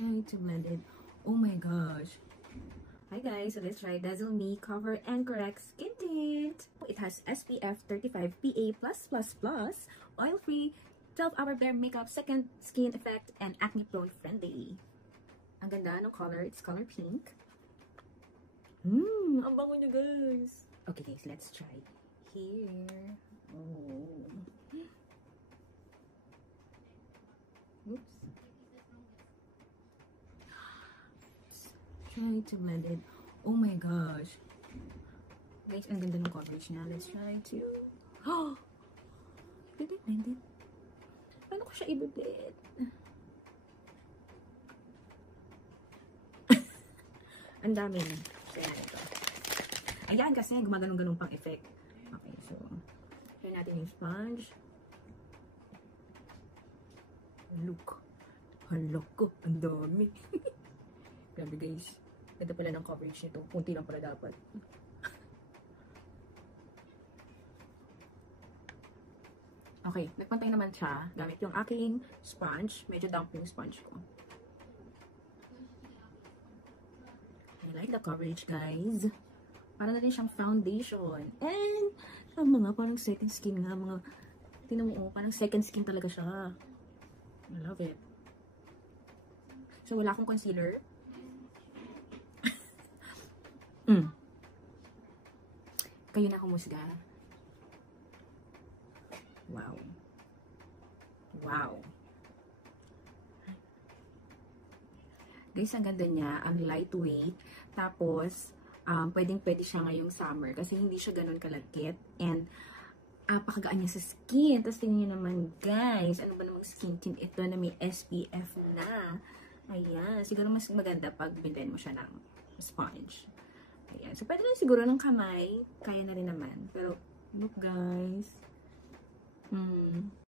trying to blend it. Oh my gosh. Hi guys, so let's try Dazzle Me Cover and Correct Skin Tint. It has SPF 35 PA+++, oil-free, 12-hour bare makeup, second skin effect, and acne-prone friendly. Ang ganda ng color. It's color pink. Ang bango nyo guys. Okay guys, let's try. Here. Oh. Oops. Trying to blend it. Oh my gosh. Guys, ang ganda ng coverage niya. Let's try to... Oh! Blend it, blend it. Paano ko siya i-blend? Ang dami na. Kaya ito. Ayan kasi, gumaganong-ganong pang effect. Okay, so... try natin yung sponge. Look. Halok ko. Ang dami. Grabe guys. Ganda pala ng coverage nito. Kunti lang pala dapat. Okay. Nagpantay naman siya. Gamit yung aking sponge. Medyo damp yung sponge ko. I like the coverage guys. Para na rin siyang foundation. And ang mga parang second skin nga. Mga tinan mo, parang second skin talaga siya. I love it. So wala akong concealer. Kayo na humusga. Wow. Wow. Guys, ang ganda niya. Ang lightweight. Tapos, pwedeng-pwede siya ngayong summer kasi hindi siya ganun kalagkit. And, apakagaan niya sa skin. Tapos, tingnan niyo naman, guys. Ano ba namang skin tint ito na may SPF na? Ayan. Siguro mas maganda pag binten mo siya ng sponge. Ayan. So, pwede rin siguro ng kamay. Kaya na rin naman. Pero, look guys.